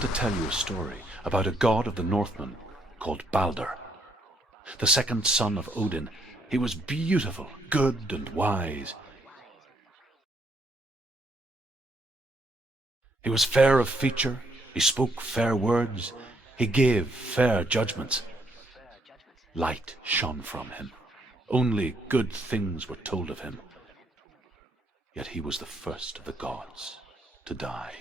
want to tell you a story about a god of the Northmen called Balder. The second son of Odin, he was beautiful, good and wise. He was fair of feature, he spoke fair words, he gave fair judgments. Light shone from him. Only good things were told of him. Yet he was the first of the gods to die.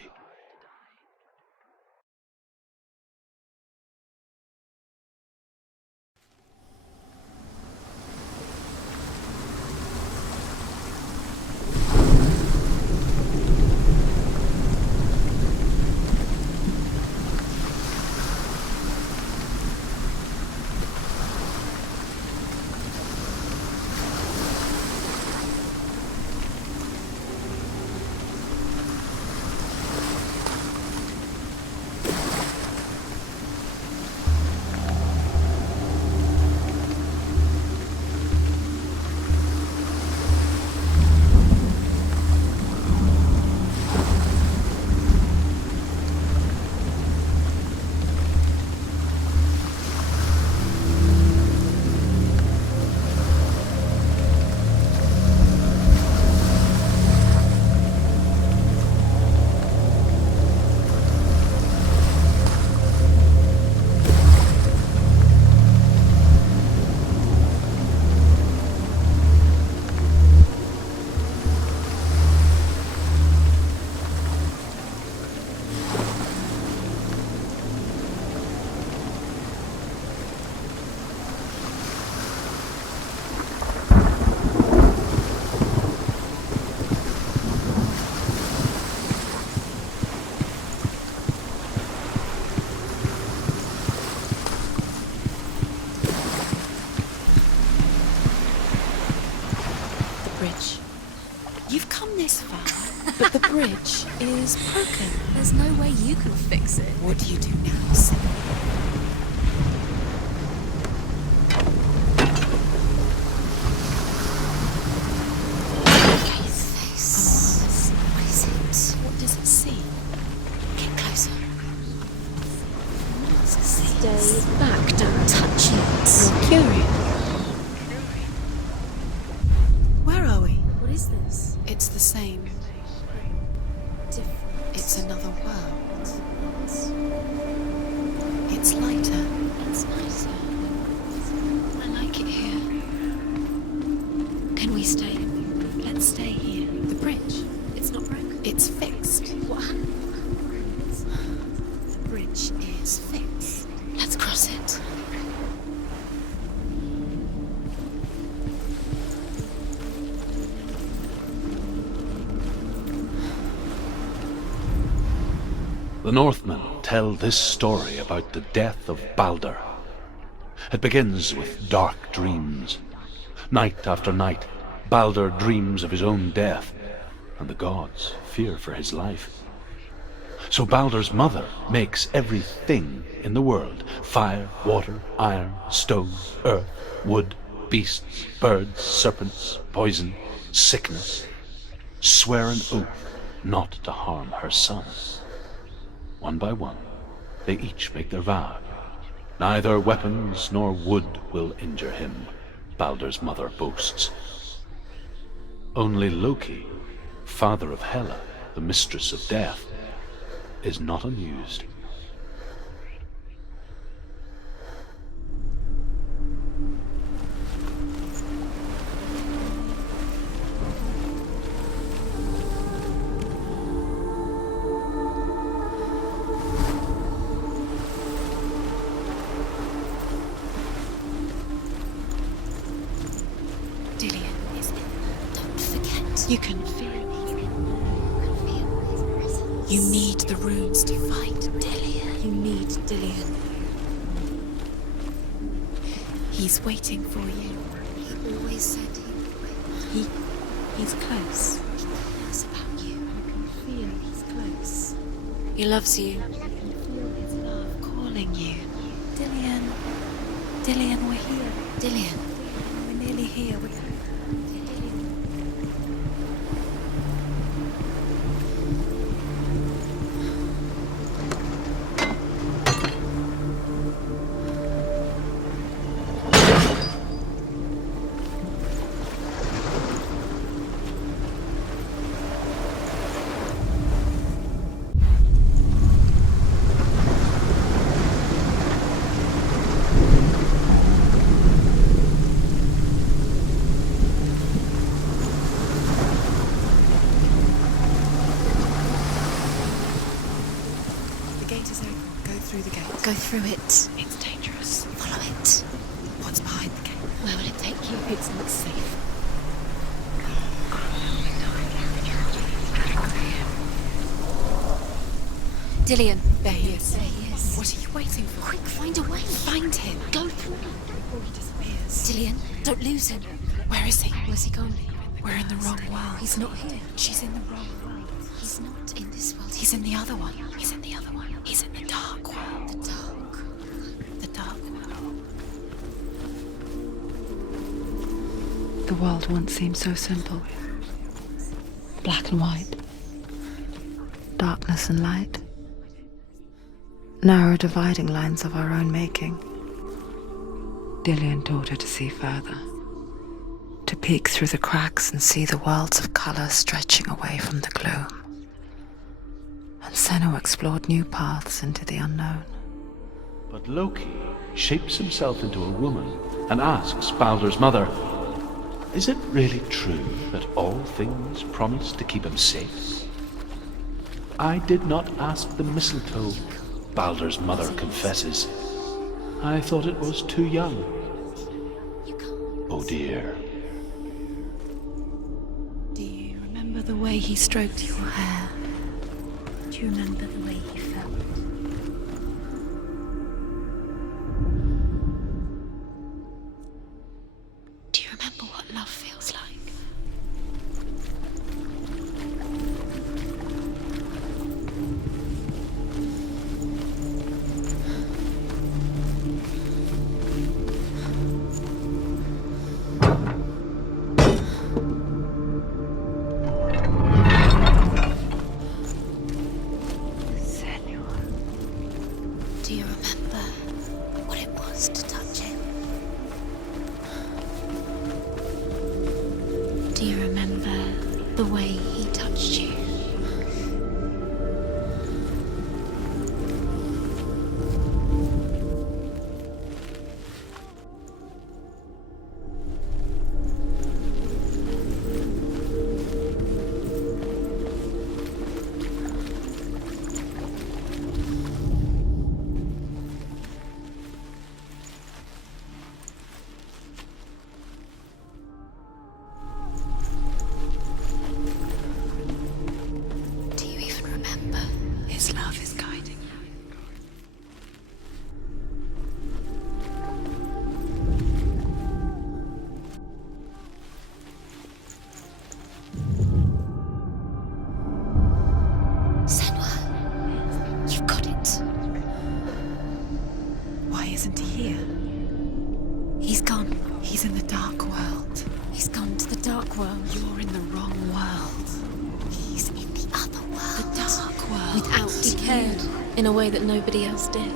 But the bridge is broken. There's no way you can fix it. What do you do now, Sam? Face. What is it? What does it see? Get closer. Stay back, don't Touch it. You're curious. Where are we? What is this? It's the same. Different. It's another world. It's lighter. It's nicer. I like it here. Can we stay? Let's stay here. The bridge. It's not broken. It's fixed. What? The bridge is fixed. Let's cross it. The Northmen tell this story about the death of Balder. It begins with dark dreams. Night after night, Balder dreams of his own death, and the gods fear for his life. So Balder's mother makes everything in the world: fire, water, iron, stone, earth, wood, beasts, birds, serpents, poison, sickness, swear an oath not to harm her son. One by one, they each make their vow. Neither weapons nor wood will injure him, Balder's mother boasts. Only Loki, father of Hela, the mistress of death, is not amused. You can feel it. You need the runes to fight Dillion. You need Dillion. He's waiting for you. He always said he would. He's close. He cares about you. You can feel he's close. He loves you. You can feel his love calling you. Dillion. Dillion, we're here. Dillion. We're nearly here. go through it. It's dangerous. Follow it. What's behind the gate? Where will it take you? It's not safe. Dillian. There he is. There he is. What are you waiting for? Quick, find a way. Find him. Go through it. Before he disappears. Dillian, don't lose him. Where is he? Where's he gone? We're in the wrong world. He's not here. She's in the wrong world. He's not in this world. He's in the other one. He's in the other one. He's in the dark world. the dark. The dark world. The world once seemed so simple. Black and white. Darkness and light. Narrow dividing lines of our own making. Dillian taught her to see further. To peek through the cracks and see the worlds of colour stretching away from the gloom. And Senua explored new paths into the unknown. But Loki shapes himself into a woman and asks Baldur's mother, is it really true that all things promise to keep him safe? I did not ask the mistletoe, Baldur's mother confesses. I thought it was too young. Oh dear. Do you remember the way he stroked your hair? Do you remember the way he felt? Do you remember what love feels like? Do you remember what it was to touch him? Do you remember the way he touched you? Do you even remember? His love is guiding you. Senua, you've got it. Why isn't he here? He's gone. He's in the dark world. He's gone to the dark world. You're in the wrong world. He's in the other world. The dark world. Without He you. cared in a way that nobody else did.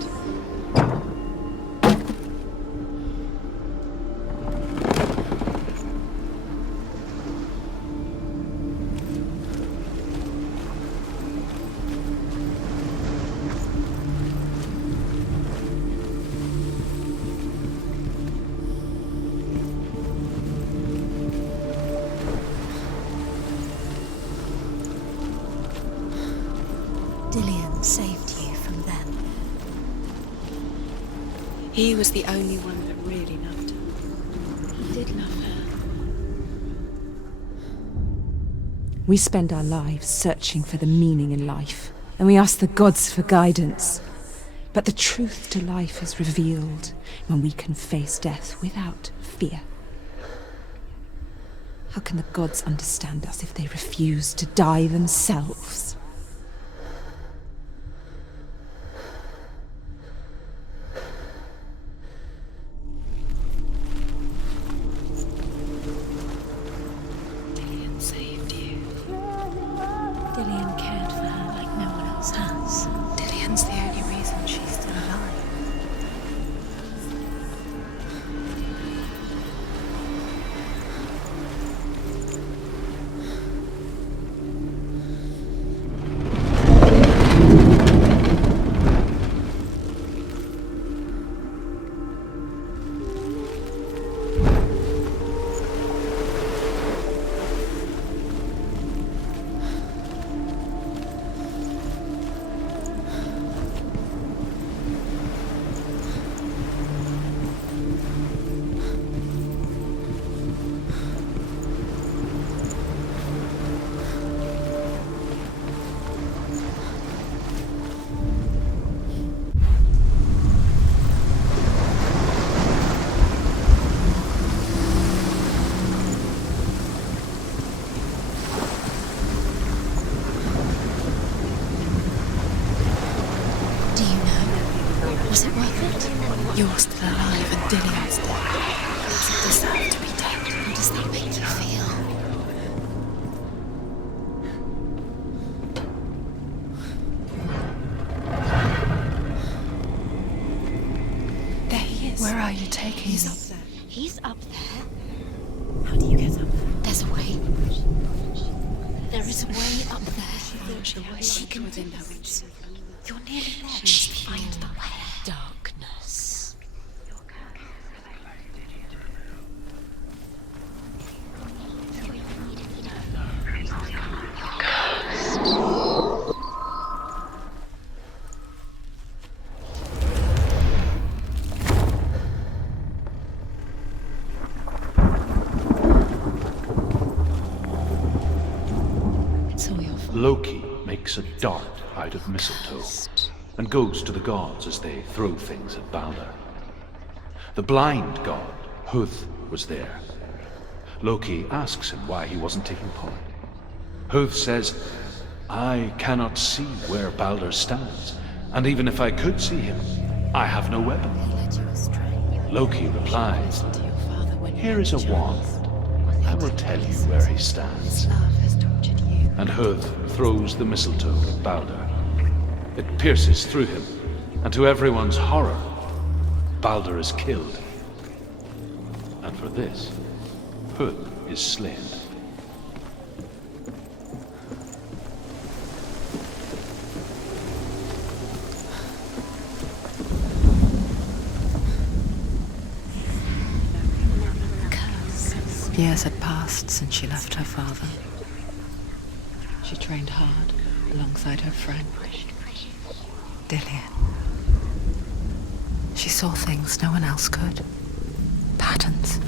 Dillian saved you from them. He was the only one that really loved her. He did love her. We spend our lives searching for the meaning in life, and we ask the gods for guidance. But the truth to life is revealed when we can face death without fear. How can the gods understand us if they refuse to die themselves? Dillian saved you. Dillian cared for her like no one else has. Dillian's the only reason she's still alive. You're still alive and Dillian's dead. He doesn't deserve to be dead. How does that make you feel? There he is. Where are you taking He's me? up there. He's up there. How do you get up there? There's a way. There is a way up there. She can within do her it. reach. You're nearly there. Just find the way. Darkness. It's all your fault. Loki makes a dart out of mistletoe and goes to the gods as they throw things at Balder. The blind god, Huth, was there. Loki asks him why he wasn't taking part. Huth says, "I cannot see where Balder stands, and even if I could see him, I have no weapon." He led you astray. Loki replies, To your father when "Here is a wand. I will tell you where he stands." love has tortured you. And Huth throws the mistletoe at Balder. It pierces through him, and to everyone's horror, Balder is killed. And for this, Huth is slain. Years had passed since she left her father. She trained hard alongside her friend, Dillian. She saw things no one else could. Patterns,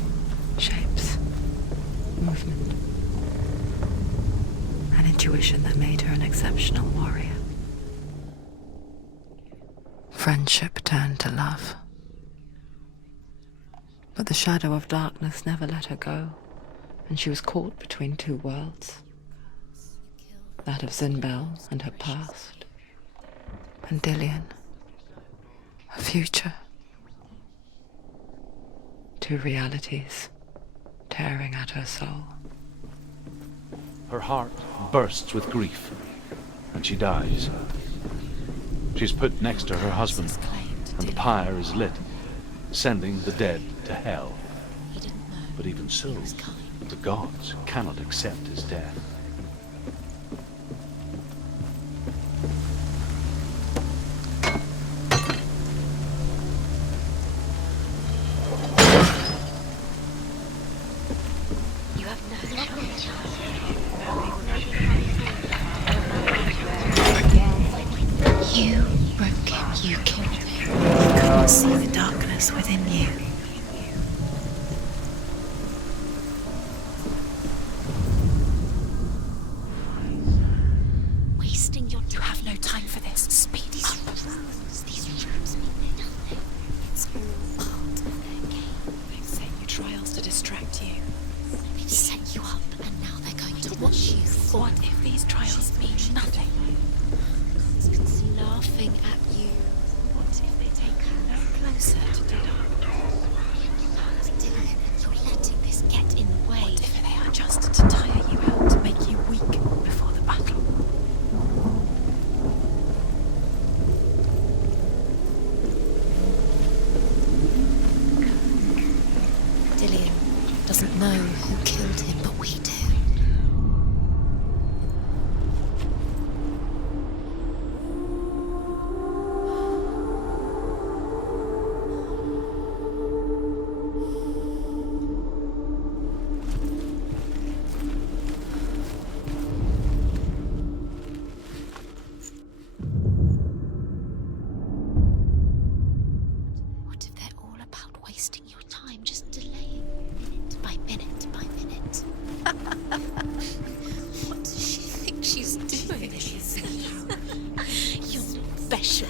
shapes, movement. An intuition that made her an exceptional warrior. Friendship turned to love. But the shadow of darkness never let her go, and she was caught between two worlds. That of Zinbel and her past, and Dillian, her future. Two realities tearing at her soul. Her heart bursts with grief, and she dies. She's put next to her husband, and the pyre is lit, sending the dead to hell. He didn't know. But even so, He was kind. the gods cannot accept his death. You have no choice. You broke him. You killed him. You couldn't see the darkness within you. Wasting your time. You have no time for this. Speed up. These rooms mean nothing. It's all part of their game. They've set you trials to distract you. They've set you up, and now they're going to watch you fall. What if these trials mean nothing? Constantly laughing at you. What if they take you no closer to Dillian? Dylan, you're letting this get in the way. What if they are just to tire you out, to make you weak before the battle? Dillian doesn't know who killed him, but we do. What if they're all about wasting your time, just delaying minute by minute by minute? What does she think she's doing? You're special.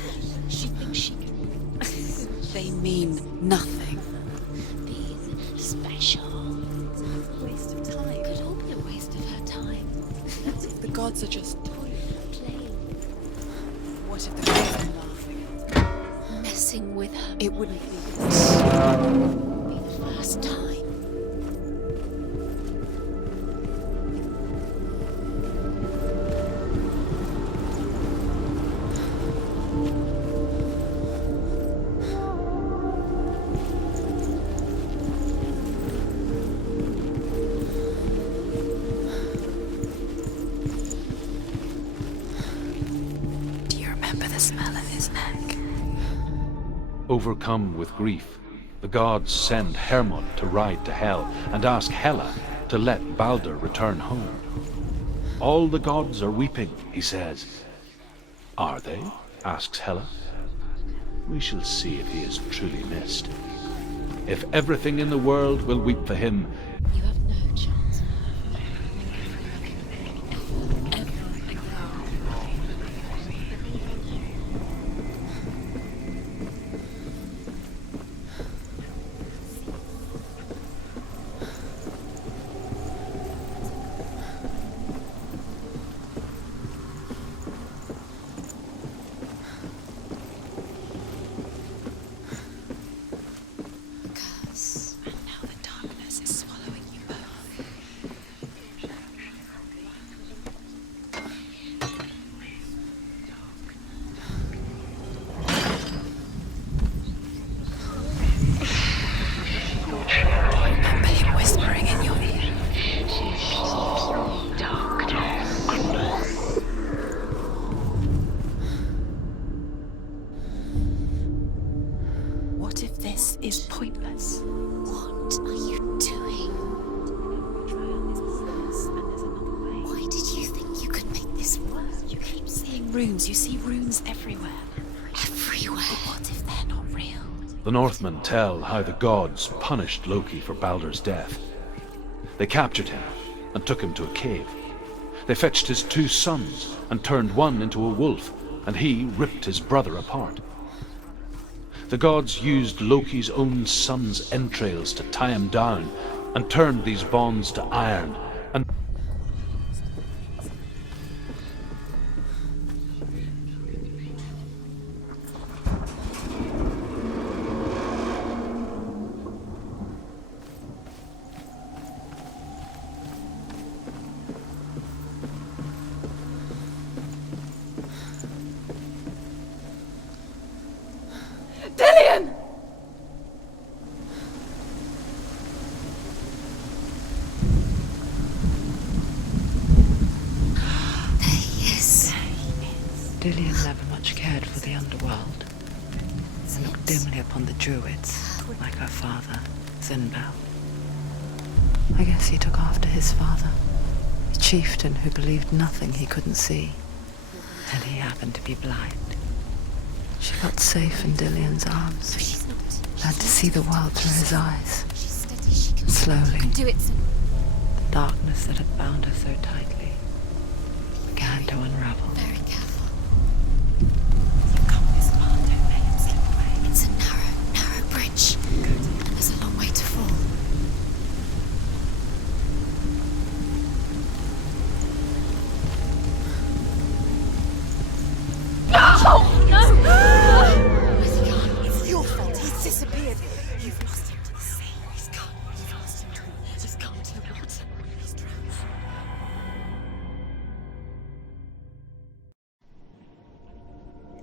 She thinks she can They mean nothing. be special. Waste of time. Could all be a waste of her time. The gods are just Playing What if the gods are laughing? messing fighting with her. It wouldn't be the first time. The smell of his neck. Overcome with grief, the gods send Hermod to ride to Hell and ask Hela to let Balder return home. All the gods are weeping, he says. Are they? Asks Hela. We shall see if he is truly missed. If everything in the world will weep for him, You have no chance. And now the darkness is swallowing you both. Remember him whispering in your ear. What if this is pointless? What are you doing? Why did you think you could make this work? You keep seeing runes. You see runes everywhere. Everywhere. But what if they're not real? the Northmen tell how the gods punished Loki for Balder's death. They captured him and took him to a cave. They fetched his 2 sons and turned one into a wolf, and he ripped his brother apart. The gods used Loki's own son's entrails to tie him down and turned these bonds to iron and Dillian! There he is. Dillian never much cared for the underworld, and looked dimly upon the druids, like her father, Zinbel. I guess he took after his father, a chieftain who believed nothing he couldn't see, and he happened to be blind. She felt safe in Dillian's arms, She's not. learned to see the world through his eyes. She's steady. She can Slowly, do it. the darkness that had bound her so tightly began to unravel. Very careful. You've come this far, don't let him slip away. It's a narrow bridge. And there's a long way to fall. Where's he gone? It's your fault. He's disappeared. You've lost him to the sea. He's gone. You've lost him to the He's gone to the water. He's drowned.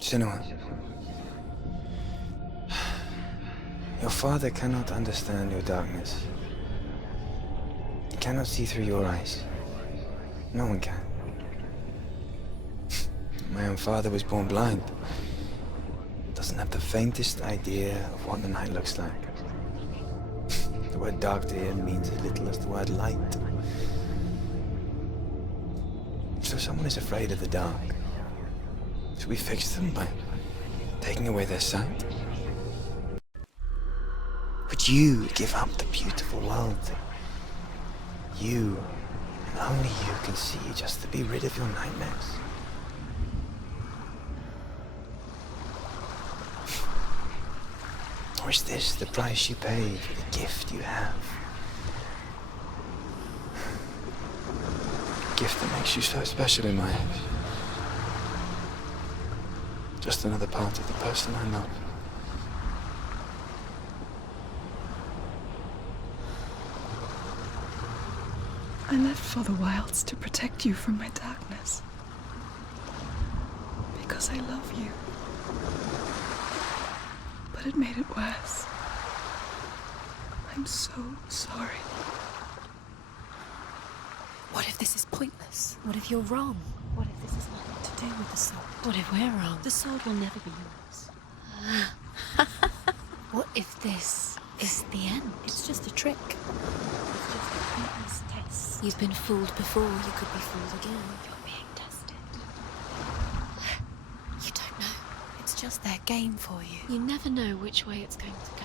Senua, your father cannot understand your darkness. He cannot see through your eyes. No one can. My own father was born blind. Doesn't have the faintest idea of what the night looks like. The word dark to him means as little as the word light. So someone is afraid of the dark. Should we fix them by taking away their sight? Would you give up the beautiful world that you, and only you, can see just to be rid of your nightmares? Or is this the price you pay for the gift you have? A gift that makes you so special in my eyes. Just another part of the person I love. I lived for the wilds to protect you from my darkness. Because I love you. But it made it worse. I'm so sorry. What if this is pointless? What if you're wrong? What if this has nothing to do with the sword? What if we're wrong? The sword will never be yours. What if this is the end? It's just a trick. It's just a pointless test. You've been fooled before, you could be fooled again. You're being tested. You don't know. It's just their game for you. You never know which way it's going to go.